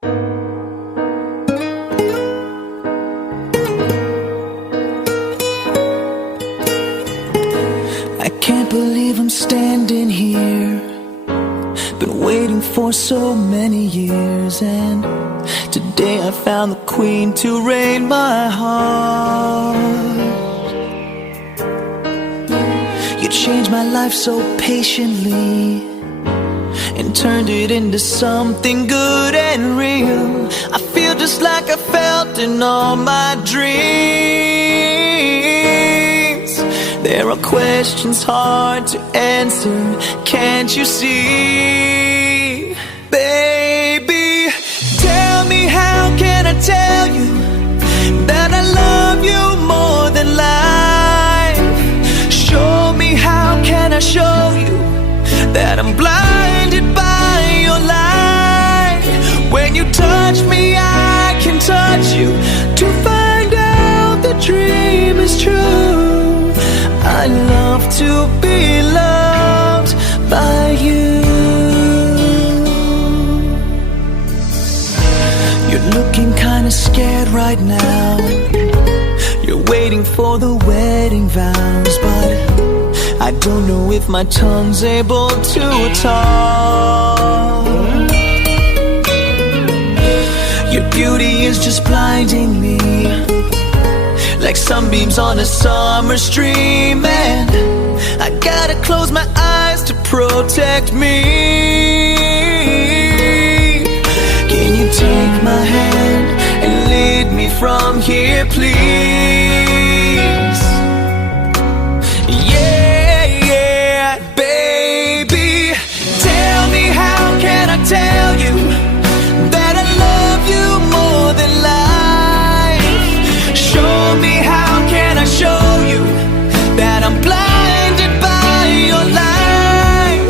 I can't believe I'm standing here. Been waiting for so many years, and today I found the queen to reign my heart. You changed my life so patiently and turned it into something good and real. I feel just like I felt in all my dreams. There are questions hard to answer, can't you see? Baby, tell me, how can I tell you that I love you more than life? Show me, how can I show you that I'm blinded by your light? When you touch me, I can touch you to find out the dream is true. I love to be loved by you. You're looking kinda scared right now. You're waiting for the wedding vows, but I don't know if my tongue's able to talk. Your beauty is just blinding me, like sunbeams on a summer stream, and I gotta close my eyes to protect me. Can you take my hand and lead me from here, please? Yeah, yeah, baby, tell me, how can I tell you that I love you more than life? Show me, how can I show you that I'm blinded by your light?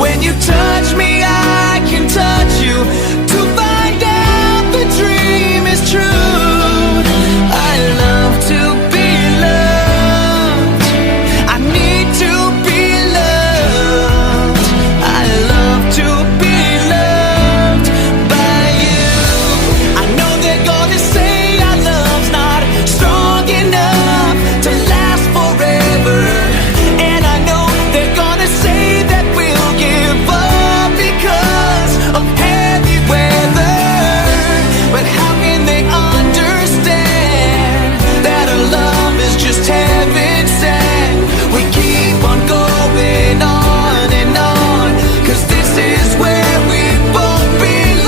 When you touch me, I can touch you to find out the dream is true. I love to be loved. I need to be loved. I love to be loved by you. I know they're gonna say our love's not strong enough to last forever, and I know they're gonna say that we'll give up because of heavy weather. But how can they understand that our love is just heaven sent? We keep on going on and on, 'cause this is where we both belong.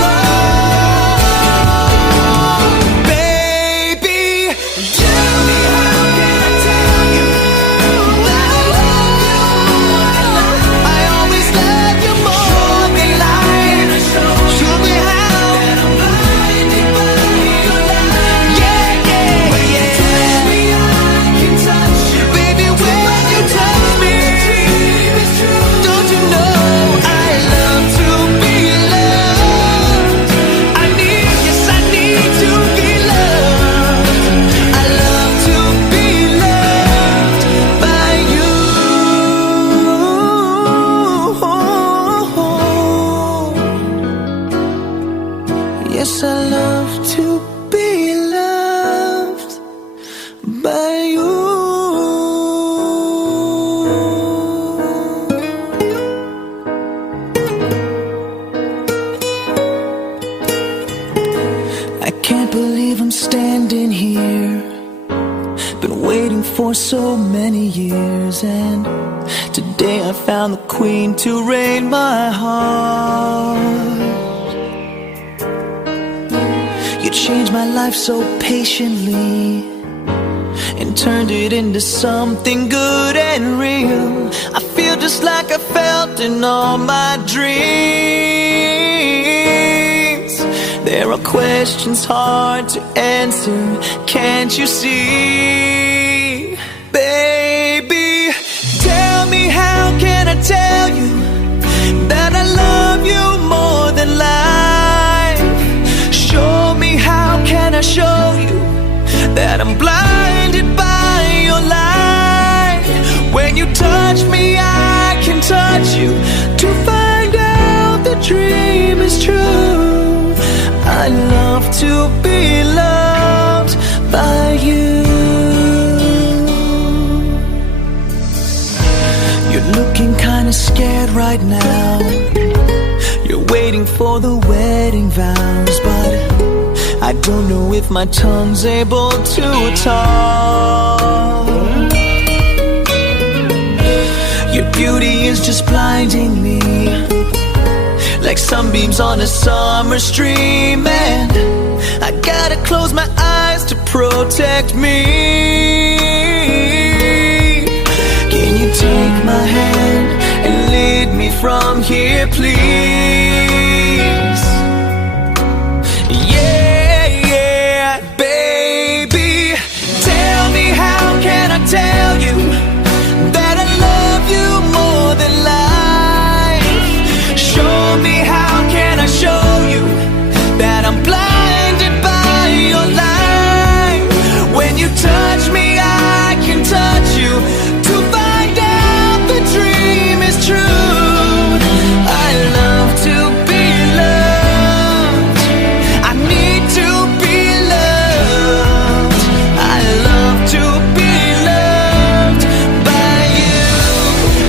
Baby, tell me, how can I tell you that I love you more than life? I always love you more than life. Show me how that I'm blinded by your light. Yeah, yeah, when you touch me, I can touch you. Baby, when you touch me, don't you know I love to be loved? I need, yes, I need to be loved. I love to be loved by you. Yes, I love to be loved by you. I can't believe I'm standing here. Been waiting for so many years, and today I found the queen to reign my heart. You changed my life so patiently and turned it into something good and real. I feel just like I felt in all my dreams. There are questions hard to answer, can't you see? Baby, tell me, how can I tell you that I love you more than life? Show me, how can I show you that I'm blinded by your light? When you touch me, I can touch you to find out the dream is true. I I love to be loved by you. You're looking kinda scared right now. You're waiting for the wedding vows, but I don't know if my tongue's able to talk. Your beauty is just blinding me, like sunbeams on a summer stream, and I gotta close my eyes to protect me. Can you take my hand and lead me from here, please? Yeah, yeah, baby. Tell me, how can I tell you that I love you more than life? Show me, how can I show you that I'm blinded by your light? When you touch me, I can touch you to find out the dream is true. I love to be loved. I need to be loved. I love to be loved by you.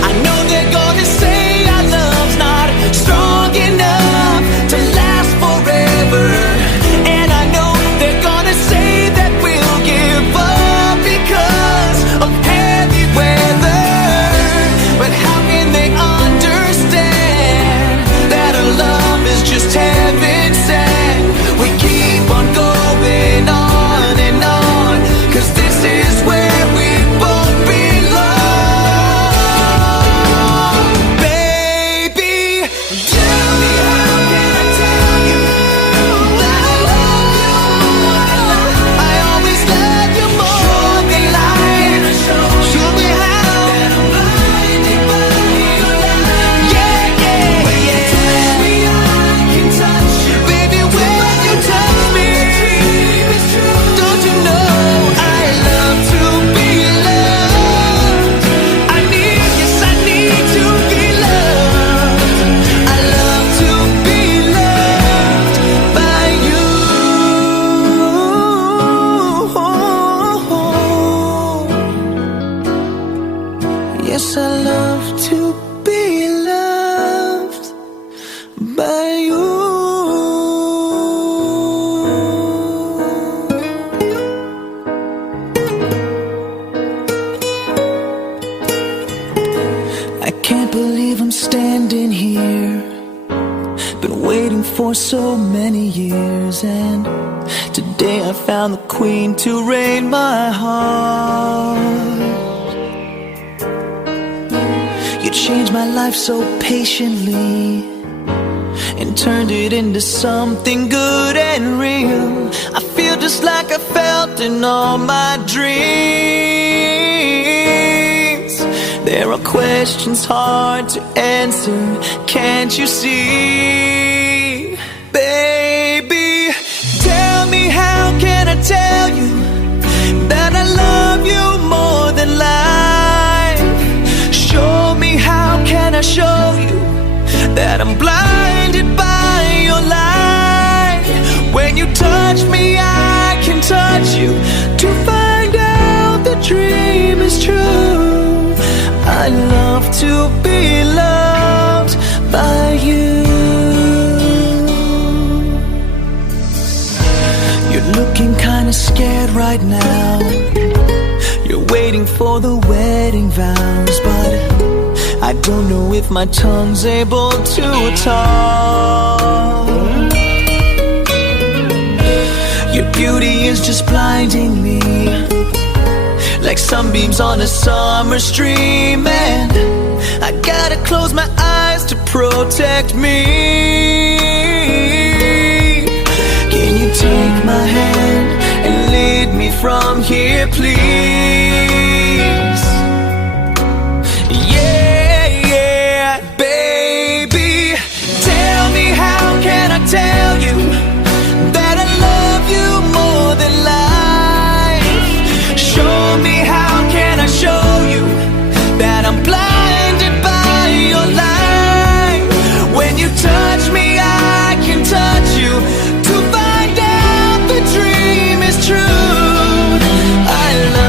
I know they're gonna say our love's not strong enough to last forever, and I know they're gonna say that we'll give up because of heavy weather. But how can they understand that our love is just heaven sent? We keep on going on and on, 'cause this is where we both belong. Baby, tell me, how can I tell you that I love you more than life? I always love you more than life. Show me how that I'm blinded by your light. Yeah, yeah, yeah. I can touch you, baby. When you touch me, don't you know I love to be loved? I need, yes, I need to be loved. I love to be loved by you. Yes, I love to be loved by you. I can't believe I'm standing here, been waiting for so many years, and today I found the queen to reign my heart. You changed my life so patiently and turned it into something good and real. I feel just like I felt in all my dreams. There are questions hard to answer, can't you see? Baby, tell me, how can I tell you that I love you more than life? Show me, how can I show you that I'm blinded by your light? When you touch me, I can touch you to find out the dream is true. I love to be loved by you. You're looking kinda scared right now. You're waiting for the wedding vows, but I don't know if my tongue's able to talk. Your beauty is just blinding me, like sunbeams on a summer stream, and I gotta close my eyes to protect me. Can you take my hand and lead me from here, please?